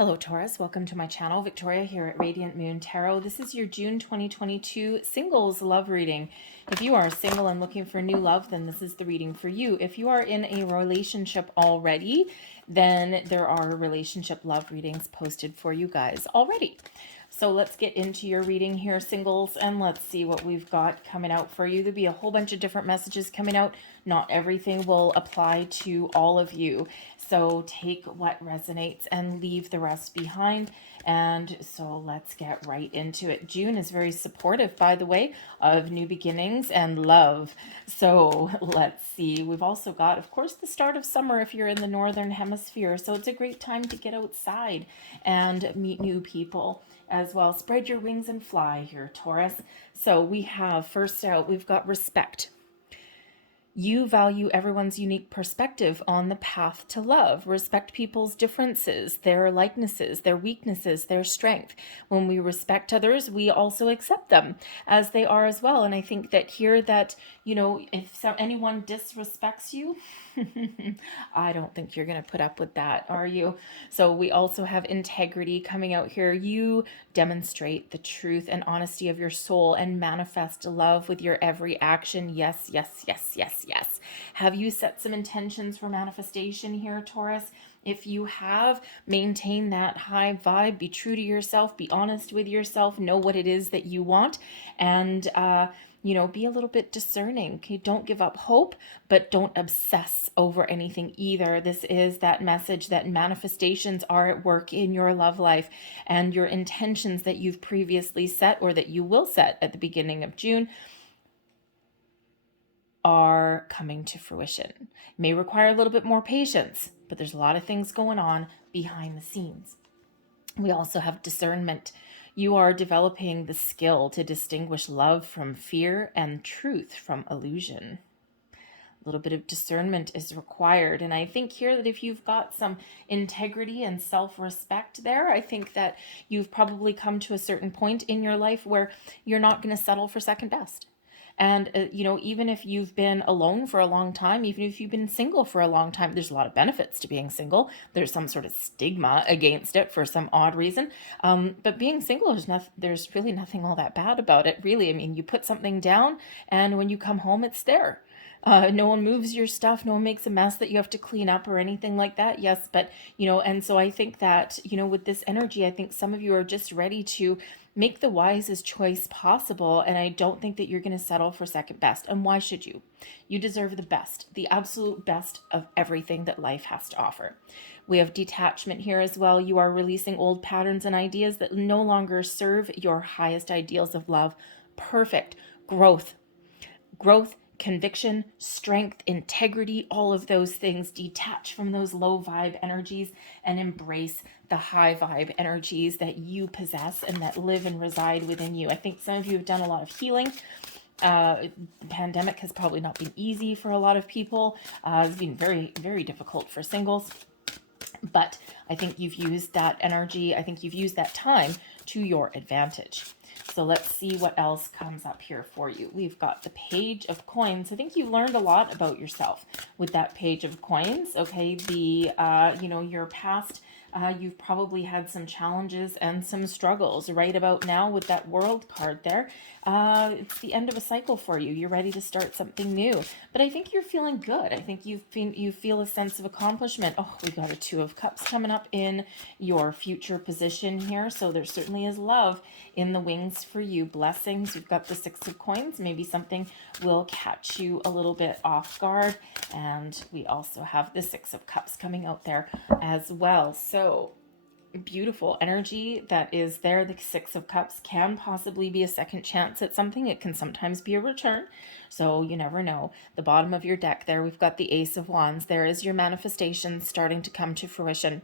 Hello Taurus, welcome to my channel. Victoria here at Radiant Moon Tarot. This is your June 2022 singles love reading. If you are single and looking for new love, then this is the reading for you. If you are in a relationship already, then there are relationship love readings posted for you guys already. So let's get into your reading here, singles, and let's see what we've got coming out for you. There'll be a whole bunch of different messages coming out. Not everything will apply to all of you. So take what resonates and leave the rest behind. And so let's get right into it. June is very supportive, by the way, of new beginnings and love. So let's see. We've also got, of course, the start of summer if you're in the northern hemisphere. So it's a great time to get outside and meet new people as well. Spread your wings and fly here, Taurus. So we have, first out, we've got respect. You value everyone's unique perspective on the path to love. Respect people's differences, their likenesses, their weaknesses, their strength. When we respect others, we also accept them as they are as well. And I think that here that, you know, if anyone disrespects you, I don't think you're going to put up with that, are you? So we also have integrity coming out here. You demonstrate the truth and honesty of your soul and manifest love with your every action. Yes, yes, yes, yes, yes. Have you set some intentions for manifestation here, Taurus? If you have, maintain that high vibe, be true to yourself, be honest with yourself, know what it is that you want, and you know, be a little bit discerning. Okay, don't give up hope, but don't obsess over anything either. This is that message that manifestations are at work in your love life, and your intentions that you've previously set or that you will set at the beginning of June are coming to fruition. It may require a little bit more patience, but there's a lot of things going on behind the scenes. We also have discernment. You are developing the skill to distinguish love from fear and truth from illusion. A little bit of discernment is required. And I think here that if you've got some integrity and self-respect there, I think that you've probably come to a certain point in your life where you're not going to settle for second best. And, you know, even if you've been alone for a long time, even if you've been single for a long time, there's a lot of benefits to being single. There's some sort of stigma against it for some odd reason. But being single, there's really nothing all that bad about it, really. I mean, you put something down and when you come home, it's there. No one moves your stuff. No one makes a mess that you have to clean up or anything like that. Yes, but, you know, and so I think that, you know, with this energy, I think some of you are just ready to make the wisest choice possible. And I don't think that you're going to settle for second best. And why should you? You deserve the best, the absolute best of everything that life has to offer. We have detachment here as well. You are releasing old patterns and ideas that no longer serve your highest ideals of love. Perfect. Growth, conviction, strength, integrity, all of those things. Detach from those low vibe energies and embrace the high vibe energies that you possess and that live and reside within you. I think some of you have done a lot of healing. The pandemic has probably not been easy for a lot of people. It's been very, very difficult for singles. But I think you've used that energy. I think you've used that time to your advantage. So let's see what else comes up here for you. We've got the Page of Coins. I think you've learned a lot about yourself with that Page of Coins. Okay, you know, your past, you've probably had some challenges and some struggles. Right about now with that World card there, it's the end of a cycle for you. You're ready to start something new. But I think you're feeling good. I think you feel a sense of accomplishment. Oh, we got a Two of Cups coming up in your future position here. So there certainly is love in the wings for you. Blessings. We've got the Six of Coins. Maybe something will catch you a little bit off guard. And we also have the Six of Cups coming out there as well. So beautiful energy that is there. The Six of Cups can possibly be a second chance at something. It can sometimes be a return. So you never know. The bottom of your deck there, we've got the Ace of Wands. There is your manifestation starting to come to fruition.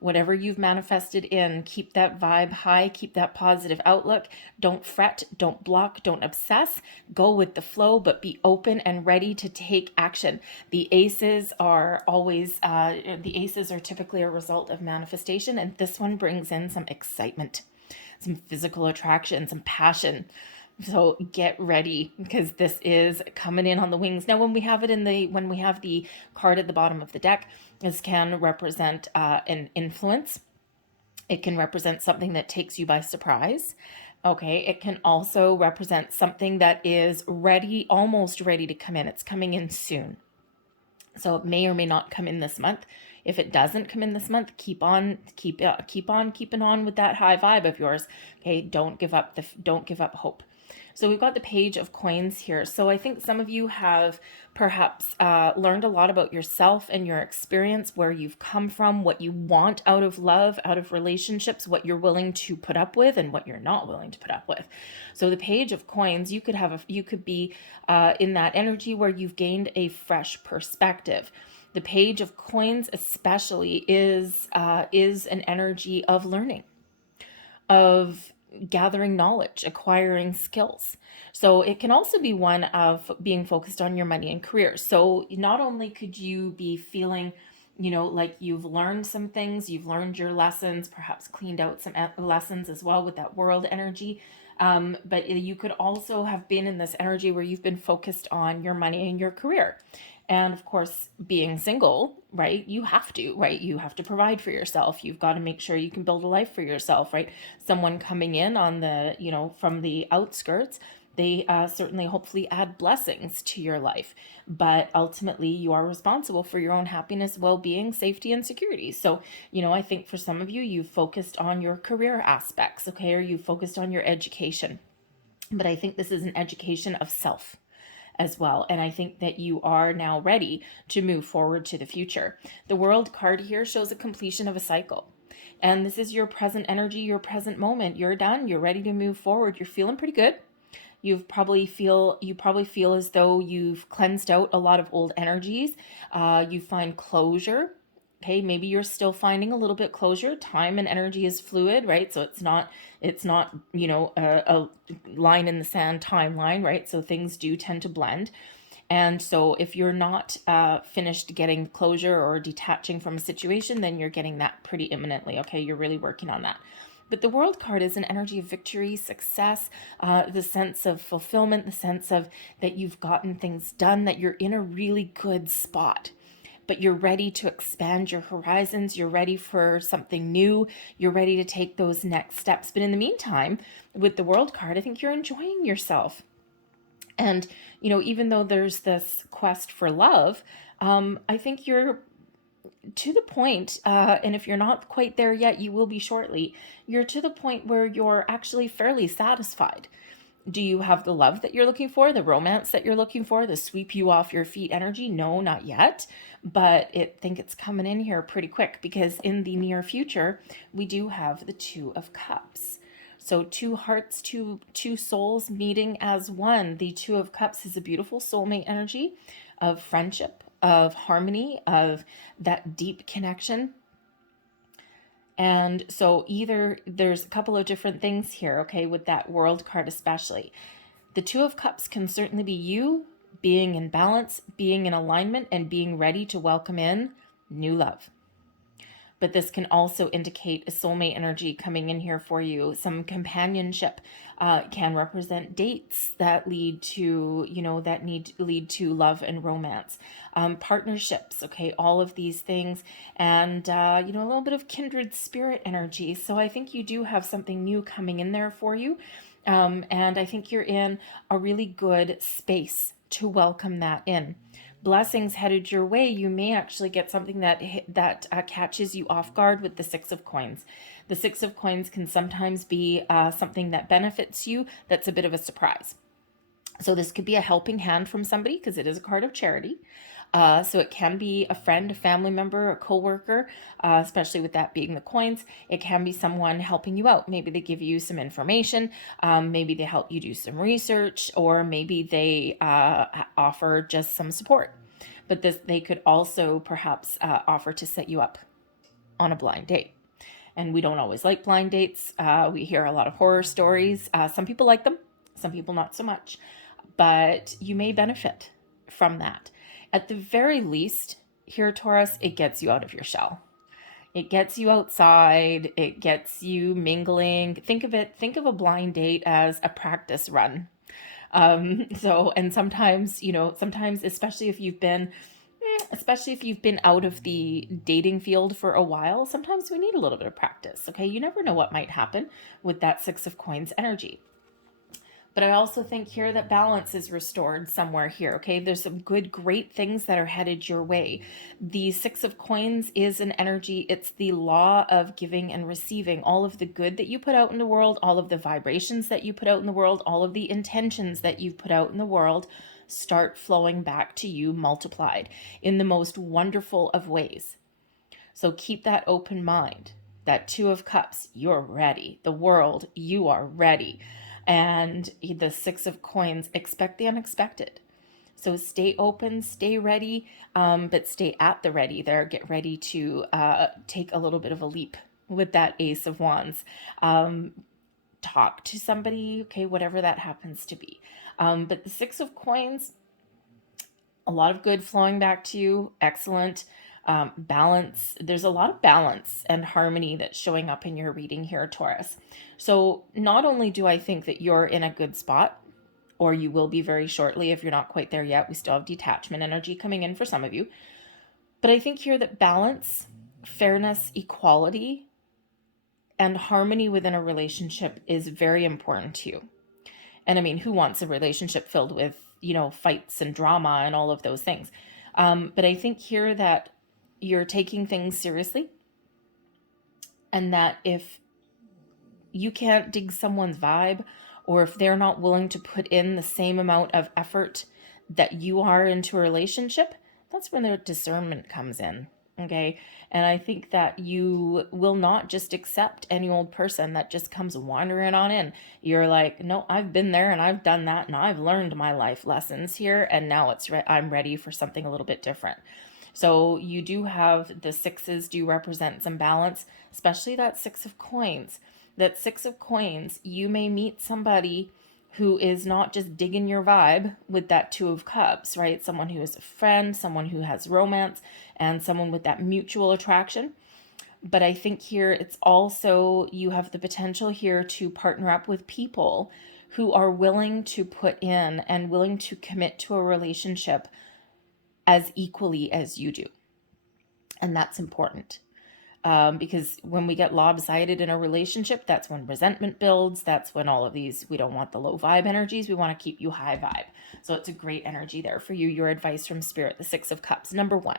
Whatever you've manifested in, keep that vibe high, keep that positive outlook. Don't fret, don't block, don't obsess. Go with the flow, but be open and ready to take action. The aces are always, the aces are typically a result of manifestation, and this one brings in some excitement, some physical attraction, some passion. So get ready because this is coming in on the wings. Now, when we have the card at the bottom of the deck, this can represent an influence It can represent something that takes you by surprise. Okay, it can also represent something that is ready, almost ready to come in. It's coming in soon. So it may or may not come in this month. If it doesn't come in this month, keep on keeping on with that high vibe of yours. Okay, don't give up hope. So we've got the Page of Coins here. So I think some of you have perhaps learned a lot about yourself and your experience, where you've come from, what you want out of love, out of relationships, what you're willing to put up with and what you're not willing to put up with. So the Page of Coins, you could be in that energy where you've gained a fresh perspective. The Page of Coins especially is an energy of learning, of gathering knowledge, acquiring skills. So it can also be one of being focused on your money and career. So not only could you be feeling, like you've learned some things, you've learned your lessons, perhaps cleaned out some lessons as well with that world energy. But you could also have been in this energy where you've been focused on your money and your career. And of course, being single, right? You have to, right? You have to provide for yourself. You've got to make sure you can build a life for yourself, right? Someone coming in on the, from the outskirts, they certainly hopefully add blessings to your life. But ultimately, you are responsible for your own happiness, well-being, safety, and security. So, I think for some of you, you've focused on your career aspects, okay? Or you've focused on your education. But I think this is an education of self as well. And I think that you are now ready to move forward to the future. The World card here shows a completion of a cycle. And this is your present energy, your present moment. You're done. You're ready to move forward. You're feeling pretty good. You probably feel as though you've cleansed out a lot of old energies. You find closure. Okay, maybe you're still finding a little bit closure. Time and energy is fluid, right? So it's not a line in the sand timeline, right? So things do tend to blend. And so if you're not finished getting closure or detaching from a situation, then you're getting that pretty imminently. Okay, you're really working on that. But the World card is an energy of victory, success, the sense of fulfillment, the sense of that you've gotten things done, that you're in a really good spot. But you're ready to expand your horizons. You're ready for something new. You're ready to take those next steps. But in the meantime, with the World card, I think you're enjoying yourself. And, even though there's this quest for love, I think you're to the point, and if you're not quite there yet, you will be shortly. You're to the point where you're actually fairly satisfied. Do you have the love that you're looking for, the romance that you're looking for, the sweep you off your feet energy? No, not yet. But I think it's coming in here pretty quick, because in the near future, we do have the Two of Cups. So two hearts, two souls meeting as one. The Two of Cups is a beautiful soulmate energy of friendship, of harmony, of that deep connection. And so either there's a couple of different things here, okay, with that World card especially. The Two of Cups can certainly be you being in balance, being in alignment, and being ready to welcome in new love. But this can also indicate a soulmate energy coming in here for you. Some companionship can represent dates that lead to, lead to love and romance. Partnerships, okay, all of these things. And, a little bit of kindred spirit energy. So I think you do have something new coming in there for you. And I think you're in a really good space to welcome that in. Blessings headed your way. You may actually get something that catches you off guard with the Six of Coins. The Six of Coins can sometimes be something that benefits you, that's a bit of a surprise. So this could be a helping hand from somebody, because it is a card of charity. So it can be a friend, a family member, a coworker, especially with that being the coins. It can be someone helping you out. Maybe they give you some information. Maybe they help you do some research, or maybe they offer just some support. But they could also perhaps offer to set you up on a blind date. And we don't always like blind dates. We hear a lot of horror stories. Some people like them, some people not so much. But you may benefit from that. At the very least, here, Taurus, it gets you out of your shell. It gets you outside. It gets you mingling. Think of a blind date as a practice run. And sometimes, especially if you've been especially if you've been out of the dating field for a while, sometimes we need a little bit of practice, okay? You never know what might happen with that Six of Coins energy. But I also think here that balance is restored somewhere here, okay? There's some good, great things that are headed your way. The Six of Coins is an energy. It's the law of giving and receiving. All of the good that you put out in the world, all of the vibrations that you put out in the world, all of the intentions that you've put out in the world start flowing back to you multiplied in the most wonderful of ways. So keep that open mind. That Two of Cups, you're ready. The world, you are ready. And the Six of Coins, expect the unexpected. So stay open, stay ready, but stay at the ready there. Get ready to take a little bit of a leap with that Ace of Wands. Talk to somebody, okay, whatever that happens to be. But the Six of Coins, a lot of good flowing back to you. Excellent. Balance. There's a lot of balance and harmony that's showing up in your reading here, Taurus. So not only do I think that you're in a good spot, or you will be very shortly if you're not quite there yet. We still have detachment energy coming in for some of you. But I think here that balance, fairness, equality, and harmony within a relationship is very important to you. And I mean, who wants a relationship filled with, fights and drama and all of those things? But I think here that you're taking things seriously, and that if you can't dig someone's vibe, or if they're not willing to put in the same amount of effort that you are into a relationship, that's when their discernment comes in. Okay. And I think that you will not just accept any old person that just comes wandering on in. You're like, no, I've been there and I've done that and I've learned my life lessons here. And now I'm ready for something a little bit different. So you do have the sixes do represent some balance, especially that Six of Coins. That Six of Coins, you may meet somebody who is not just digging your vibe with that Two of Cups, right? Someone who is a friend, someone who has romance, and someone with that mutual attraction. But I think here it's also, you have the potential here to partner up with people who are willing to put in and willing to commit to a relationship as equally as you do. And that's important. Because when we get lopsided in a relationship, that's when resentment builds. That's when all of these, we don't want the low vibe energies. We want to keep you high vibe. So it's a great energy there for you. Your advice from Spirit, the Six of Cups. Number one,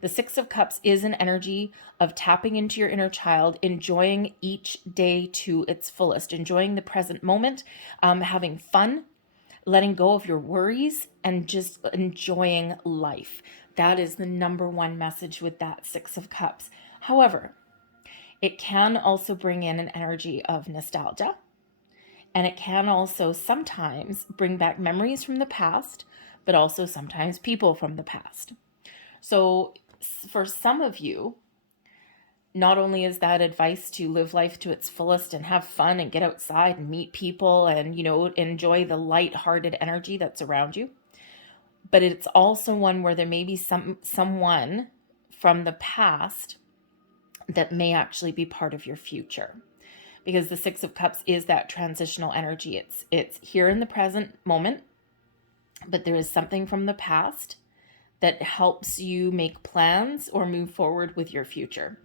the Six of Cups is an energy of tapping into your inner child, enjoying each day to its fullest, enjoying the present moment, having fun, letting go of your worries, and just enjoying life. That is the number one message with that Six of Cups. However, it can also bring in an energy of nostalgia, and it can also sometimes bring back memories from the past, but also sometimes people from the past. So for some of you, not only is that advice to live life to its fullest and have fun and get outside and meet people and, enjoy the light-hearted energy that's around you, but it's also one where there may be someone from the past that may actually be part of your future. Because the Six of Cups is that transitional energy. It's here in the present moment, but there is something from the past that helps you make plans or move forward with your future.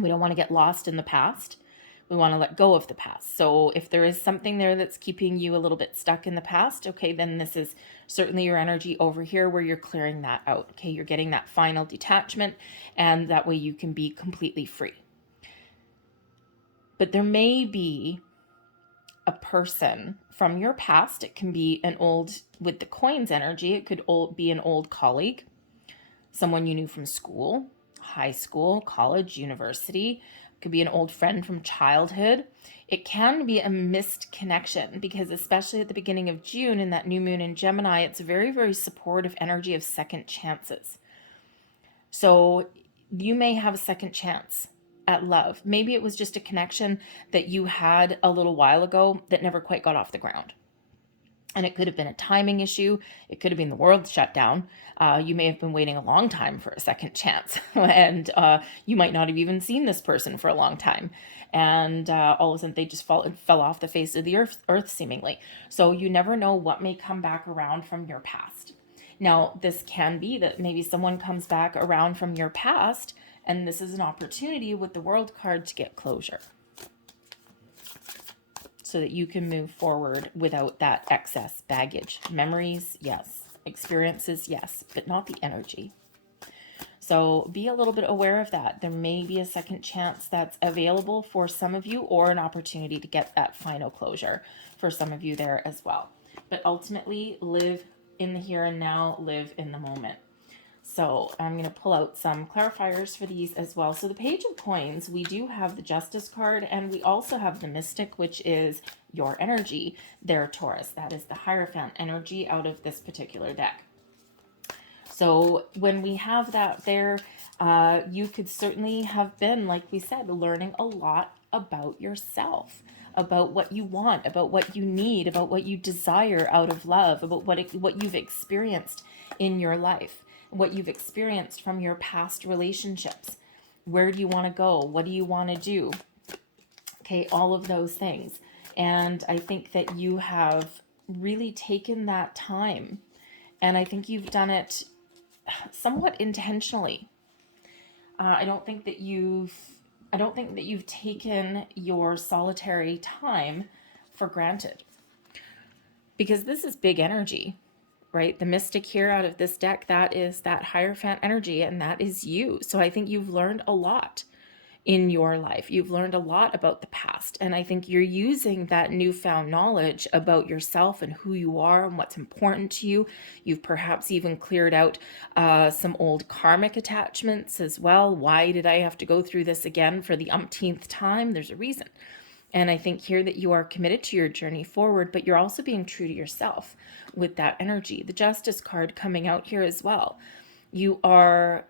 We don't want to get lost in the past. We want to let go of the past. So if there is something there that's keeping you a little bit stuck in the past, okay, then this is certainly your energy over here where you're clearing that out. Okay, you're getting that final detachment, and that way you can be completely free. But there may be a person from your past. It can be with the coins energy, it could be an old colleague, someone you knew from school, high school, college, university. It could be an old friend from childhood. It can be a missed connection, because especially at the beginning of June in that new moon in Gemini, it's a very, very supportive energy of second chances. So you may have a second chance at love. Maybe it was just a connection that you had a little while ago that never quite got off the ground. And it could have been a timing issue. It could have been the world shut down. You may have been waiting a long time for a second chance. And you might not have even seen this person for a long time. And all of a sudden they just fell off the face of the earth seemingly. So you never know what may come back around from your past. Now, this can be that maybe someone comes back around from your past, and this is an opportunity with the World card to get closure so that you can move forward without that excess baggage. Memories, yes. Experiences, yes, but not the energy. So be a little bit aware of that. There may be a second chance that's available for some of you, or an opportunity to get that final closure for some of you there as well. But ultimately, live in the here and now, live in the moment. So I'm going to pull out some clarifiers for these as well. So the Page of Coins, we do have the Justice card, and we also have the Mystic, which is your energy there, Taurus. That is the Hierophant energy out of this particular deck. So when we have that there, you could certainly have been, like we said, learning a lot about yourself, about what you want, about what you need, about what you desire out of love, about what you've experienced in your life, what you've experienced from your past relationships. Where do you want to go? What do you want to do? Okay, all of those things. And I think that you have really taken that time, and I think you've done it somewhat intentionally. I don't think that you've taken your solitary time for granted, because this is big energy, right? The Mystic here out of this deck, that is that Hierophant energy, and that is you. So I think you've learned a lot in your life. You've learned a lot about the past, and I think you're using that newfound knowledge about yourself and who you are and what's important to you. You've perhaps even cleared out some old karmic attachments as well. Why did I have to go through this again for the umpteenth time? There's a reason. And I think here that you are committed to your journey forward, but you're also being true to yourself with that energy. The Justice card coming out here as well. You are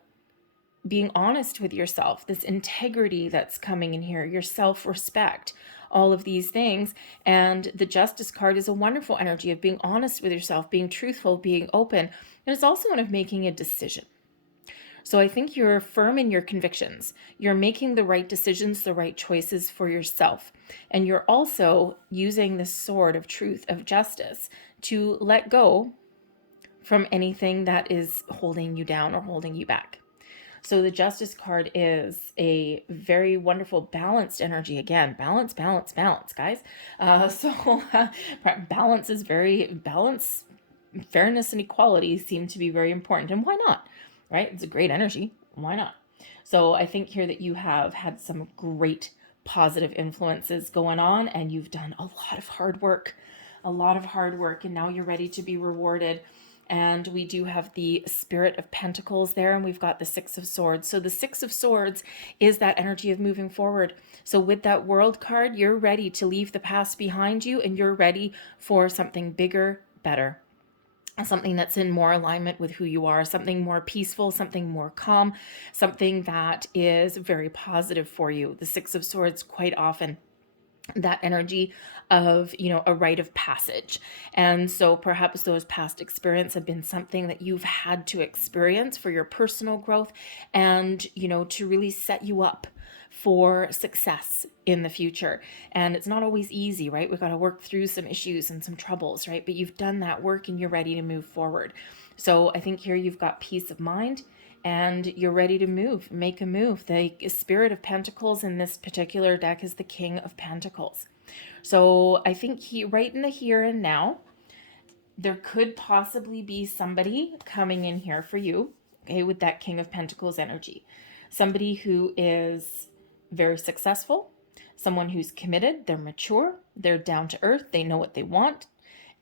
being honest with yourself, this integrity that's coming in here, your self-respect, all of these things. And the Justice card is a wonderful energy of being honest with yourself, being truthful, being open. And it's also one of making a decision. So I think you're firm in your convictions. You're making the right decisions, the right choices for yourself. And you're also using the sword of truth, of justice, to let go from anything that is holding you down or holding you back. So the Justice card is a very wonderful balanced energy. Again, balance, balance, balance, guys. Balance is balance, fairness and equality seem to be very important. And why not, right? It's a great energy. Why not? So I think here that you have had some great positive influences going on, and you've done a lot of hard work, and now you're ready to be rewarded. And we do have the Spirit of Pentacles there, and we've got the Six of Swords. So the Six of Swords is that energy of moving forward. So with that World card, you're ready to leave the past behind you, and you're ready for something bigger, better. Something that's in more alignment with who you are, something more peaceful, something more calm, something that is very positive for you. The Six of Swords, quite often, that energy of, a rite of passage. And so perhaps those past experiences have been something that you've had to experience for your personal growth, and, to really set you up for success in the future. And it's not always easy, right? We've got to work through some issues and some troubles, right? But you've done that work and you're ready to move forward. So I think here you've got peace of mind, and you're ready to make a move. The Spirit of Pentacles in this particular deck is the King of Pentacles. So I think right in the here and now, there could possibly be somebody coming in here for you, okay, with that King of Pentacles energy. Somebody who is very successful, someone who's committed, they're mature, they're down to earth, they know what they want.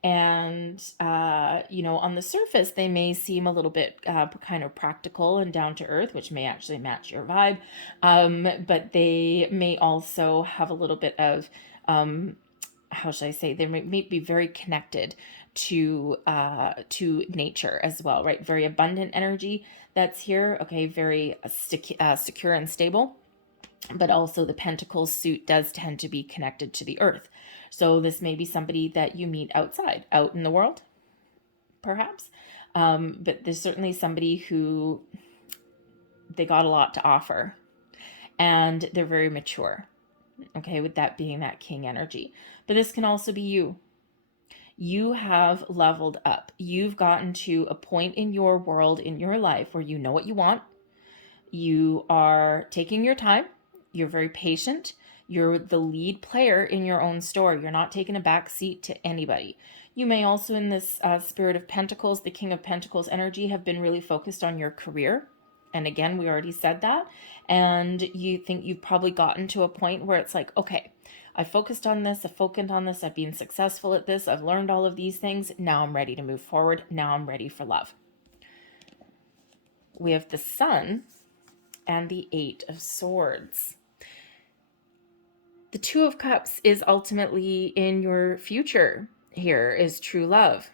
And, on the surface, they may seem a little bit kind of practical and down to earth, which may actually match your vibe. But they may also have a little bit of, how should I say, they may be very connected to nature as well, right? Very abundant energy that's here. Okay, very secure and stable. But also the Pentacles suit does tend to be connected to the earth. So this may be somebody that you meet outside, out in the world, perhaps. But there's certainly somebody who, they got a lot to offer, and they're very mature. Okay, with that being that King energy. But this can also be you. You have leveled up. You've gotten to a point in your world, in your life, where you know what you want. You are taking your time. You're very patient. You're the lead player in your own story. You're not taking a back seat to anybody. You may also, in this Spirit of Pentacles, the King of Pentacles energy, have been really focused on your career. And again, we already said that. And you think you've probably gotten to a point where it's like, okay, I focused on this, I've been successful at this, I've learned all of these things. Now I'm ready to move forward. Now I'm ready for love. We have the Sun and the Eight of Swords. The Two of Cups is ultimately in your future. Here is true love.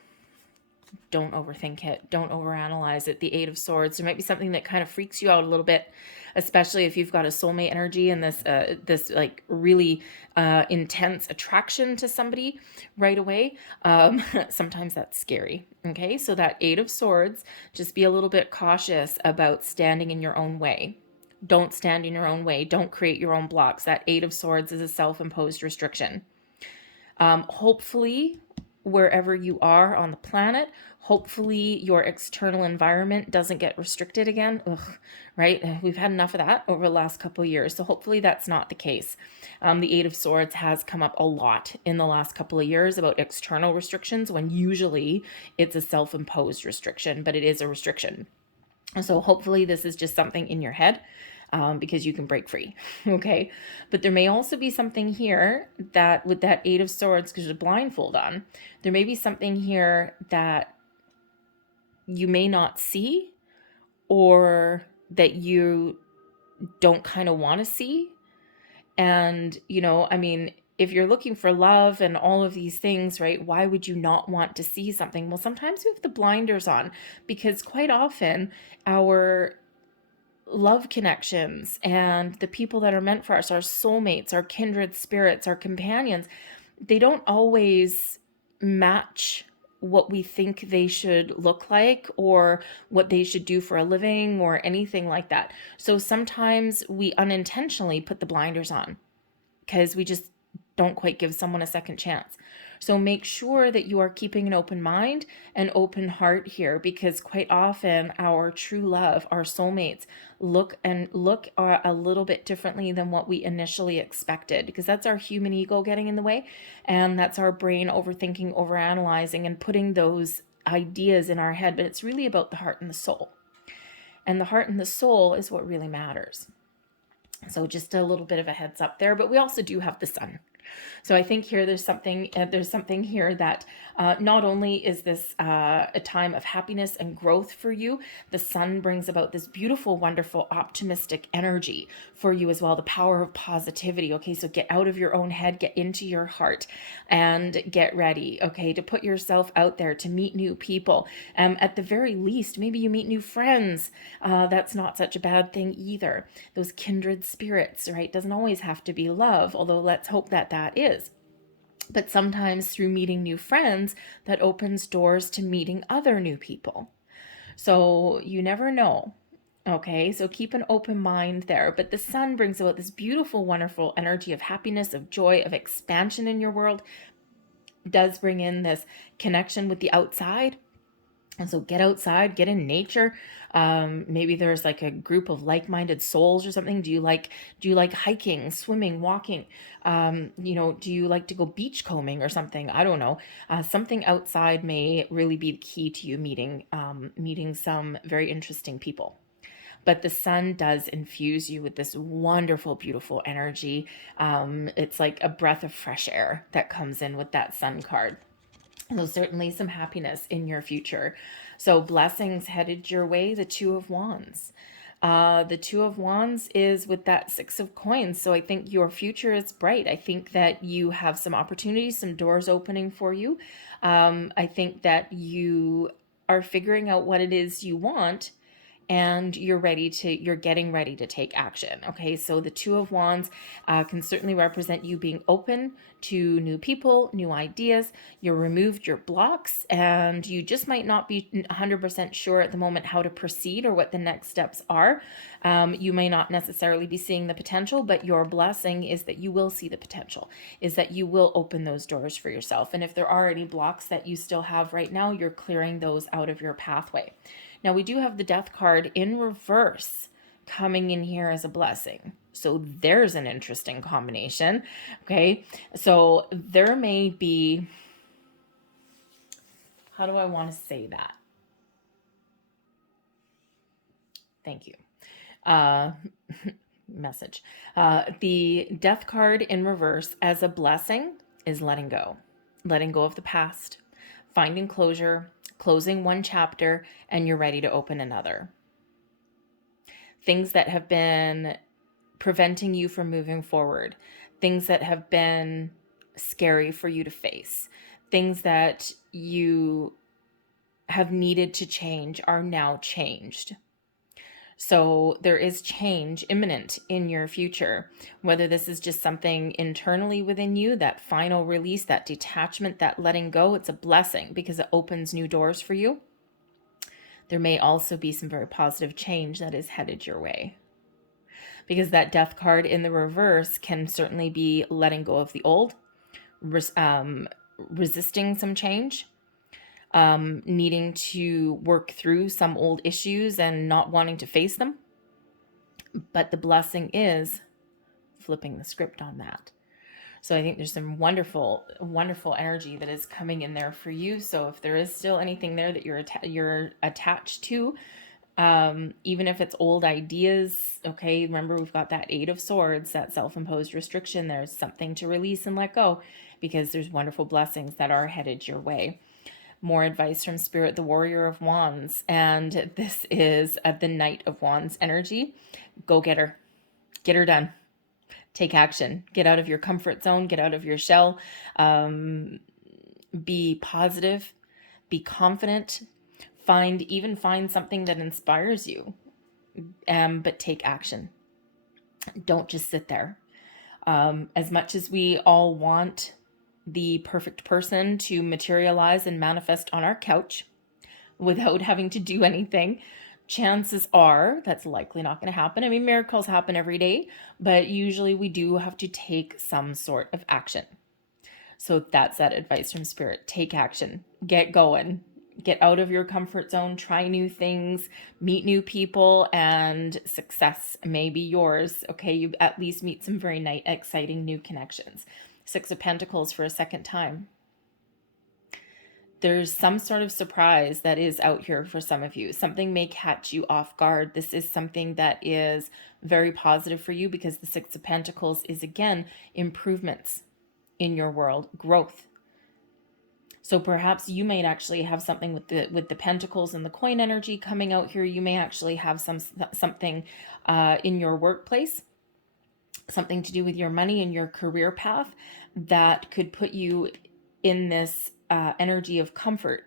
Don't overthink it. Don't overanalyze it. The Eight of Swords, there might be something that kind of freaks you out a little bit, especially if you've got a soulmate energy and this like really intense attraction to somebody right away. Sometimes that's scary. Okay, so that Eight of Swords, just be a little bit cautious about standing in your own way. Don't stand in your own way. Don't create your own blocks. That Eight of Swords is a self-imposed restriction. Hopefully, wherever you are on the planet, hopefully your external environment doesn't get restricted again. Ugh, right? We've had enough of that over the last couple of years. So hopefully that's not the case. The Eight of Swords has come up a lot in the last couple of years about external restrictions, when usually it's a self-imposed restriction, but it is a restriction. So hopefully this is just something in your head, because you can break free. Okay. But there may also be something here that with that Eight of Swords, because there's a blindfold on, there may be something here that you may not see, or that you don't kind of want to see. And, you know, I mean, if you're looking for love and all of these things, right, why would you not want to see something? Well, sometimes we have the blinders on, because quite often our love connections and the people that are meant for us, our soulmates, our kindred spirits, our companions, they don't always match what we think they should look like or what they should do for a living or anything like that. So sometimes we unintentionally put the blinders on because we just don't quite give someone a second chance. So make sure that you are keeping an open mind and open heart here, because quite often our true love, our soulmates, look a little bit differently than what we initially expected, because that's our human ego getting in the way, and that's our brain overthinking, overanalyzing, and putting those ideas in our head. But it's really about the heart and the soul. And the heart and the soul is what really matters. So just a little bit of a heads up there. But we also do have the Sun. So I think here there's something here that not only is this a time of happiness and growth for you, the Sun brings about this beautiful, wonderful, optimistic energy for you as well, the power of positivity. Okay, so get out of your own head, get into your heart, and get ready, okay, to put yourself out there, to meet new people. At the very least, maybe you meet new friends. That's not such a bad thing either. Those kindred spirits, right? Doesn't always have to be love, although let's hope that is. But sometimes through meeting new friends, that opens doors to meeting other new people. So you never know. Okay, so keep an open mind there. But the Sun brings about this beautiful, wonderful energy of happiness, of joy, of expansion in your world. It does bring in this connection with the outside. And so get outside, get in nature. Maybe there's like a group of like-minded souls or something. Do you like hiking, swimming, walking? Do you like to go beachcombing or something? I don't know. Something outside may really be the key to you meeting some very interesting people. But the Sun does infuse you with this wonderful, beautiful energy. It's like a breath of fresh air that comes in with that Sun card. And there's certainly some happiness in your future. So blessings headed your way. The Two of Wands. The Two of Wands is with that Six of Coins. So I think your future is bright. I think that you have some opportunities, some doors opening for you. I think that you are figuring out what it is you want, and you're getting ready to take action. Okay, so the Two of Wands can certainly represent you being open to new people, new ideas. You're removed your blocks, and you just might not be 100% sure at the moment how to proceed or what the next steps are. You may not necessarily be seeing the potential, but your blessing is that you will see the potential, is that you will open those doors for yourself. And if there are any blocks that you still have right now, you're clearing those out of your pathway. Now, we do have the Death card in reverse coming in here as a blessing. So there's an interesting combination. Okay, so there may be, how do I want to say that? Thank you. Message. The Death card in reverse as a blessing is letting go of the past, finding closure, closing one chapter, and you're ready to open another. Things that have been preventing you from moving forward, things that have been scary for you to face, things that you have needed to change are now changed. So there is change imminent in your future, whether this is just something internally within you, that final release, that detachment, that letting go. It's a blessing because it opens new doors for you. There may also be some very positive change that is headed your way, because that Death card in the reverse can certainly be letting go of the old, resisting some change, needing to work through some old issues and not wanting to face them. But the blessing is flipping the script on that. So I think there's some wonderful, wonderful energy that is coming in there for you. So if there is still anything there that you're attached to, even if it's old ideas, okay, remember we've got that Eight of Swords, that self-imposed restriction. There's something to release and let go, because there's wonderful blessings that are headed your way. More advice from Spirit, the Warrior of Wands, and this is the Knight of Wands energy. Go get her. Get her done. Take action. Get out of your comfort zone. Get out of your shell. Be positive. Be confident. Find something that inspires you, but take action. Don't just sit there. As much as we all want the perfect person to materialize and manifest on our couch without having to do anything, chances are that's likely not going to happen. I mean, miracles happen every day, but usually we do have to take some sort of action. So that's that advice from Spirit. Take action. Get going. Get out of your comfort zone. Try new things. Meet new people, and success may be yours. Okay, you at least meet some very nice, exciting new connections. Six of Pentacles for a second time. There's some sort of surprise that is out here for some of you. Something may catch you off guard. This is something that is very positive for you, because the Six of Pentacles is, again, improvements in your world, growth. So perhaps you might actually have something with the Pentacles and the coin energy coming out here. You may actually have something in your workplace, something to do with your money and your career path, that could put you in this energy of comfort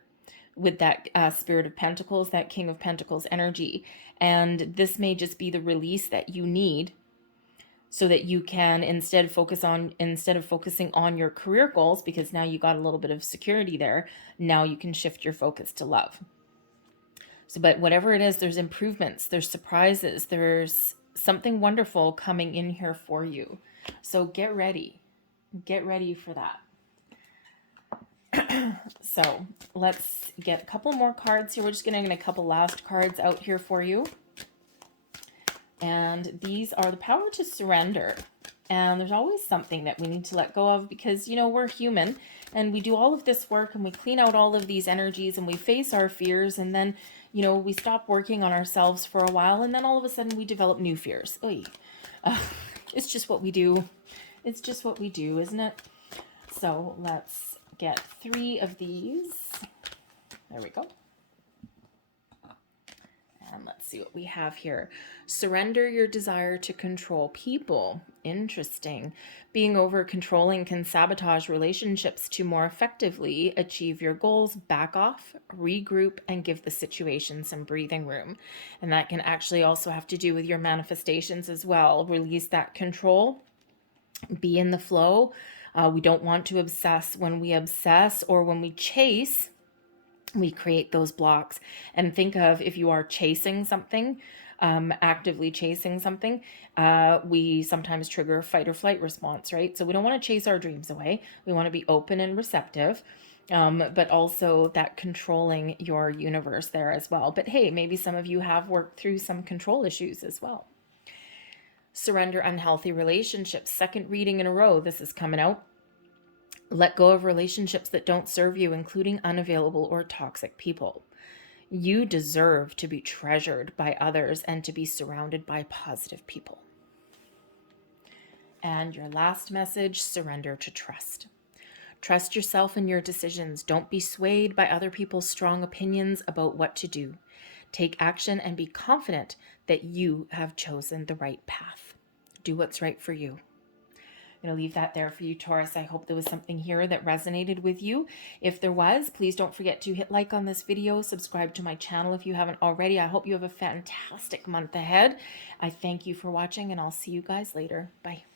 with that Spirit of Pentacles, that King of Pentacles energy. And this may just be the release that you need, so that you can instead of focusing on your career goals, because now you got a little bit of security there, now you can shift your focus to love. So, but whatever it is, there's improvements, there's surprises, there's something wonderful coming in here for you. So get ready for that. So let's get a couple more cards here. We're just getting a couple last cards out here for you. And these are the power to surrender. And there's always something that we need to let go of, because, you know, we're human and we do all of this work and we clean out all of these energies and we face our fears, and then, you know, we stop working on ourselves for a while, and then all of a sudden we develop new fears. It's just what we do. It's just what we do, isn't it? So let's get 3 of these. There we go. And let's see what we have here. Surrender your desire to control people. Interesting. Being over controlling can sabotage relationships. To more effectively achieve your goals, back off, regroup, and give the situation some breathing room. And that can actually also have to do with your manifestations as well. Release that control. Be in the flow. We don't want to obsess. When we obsess or when we chase, we create those blocks. And think of, if you are chasing something, actively chasing something, we sometimes trigger a fight or flight response, right? So we don't want to chase our dreams away. We want to be open and receptive, but also that controlling your universe there as well. But hey, maybe some of you have worked through some control issues as well. Surrender unhealthy relationships. Second reading in a row, this is coming out. Let go of relationships that don't serve you, including unavailable or toxic people. You deserve to be treasured by others and to be surrounded by positive people. And your last message, surrender to trust. Trust yourself and your decisions. Don't be swayed by other people's strong opinions about what to do. Take action and be confident that you have chosen the right path. Do what's right for you. I'm going to leave that there for you, Taurus. I hope there was something here that resonated with you. If there was, please don't forget to hit like on this video, subscribe to my channel if you haven't already. I hope you have a fantastic month ahead. I thank you for watching, and I'll see you guys later. Bye.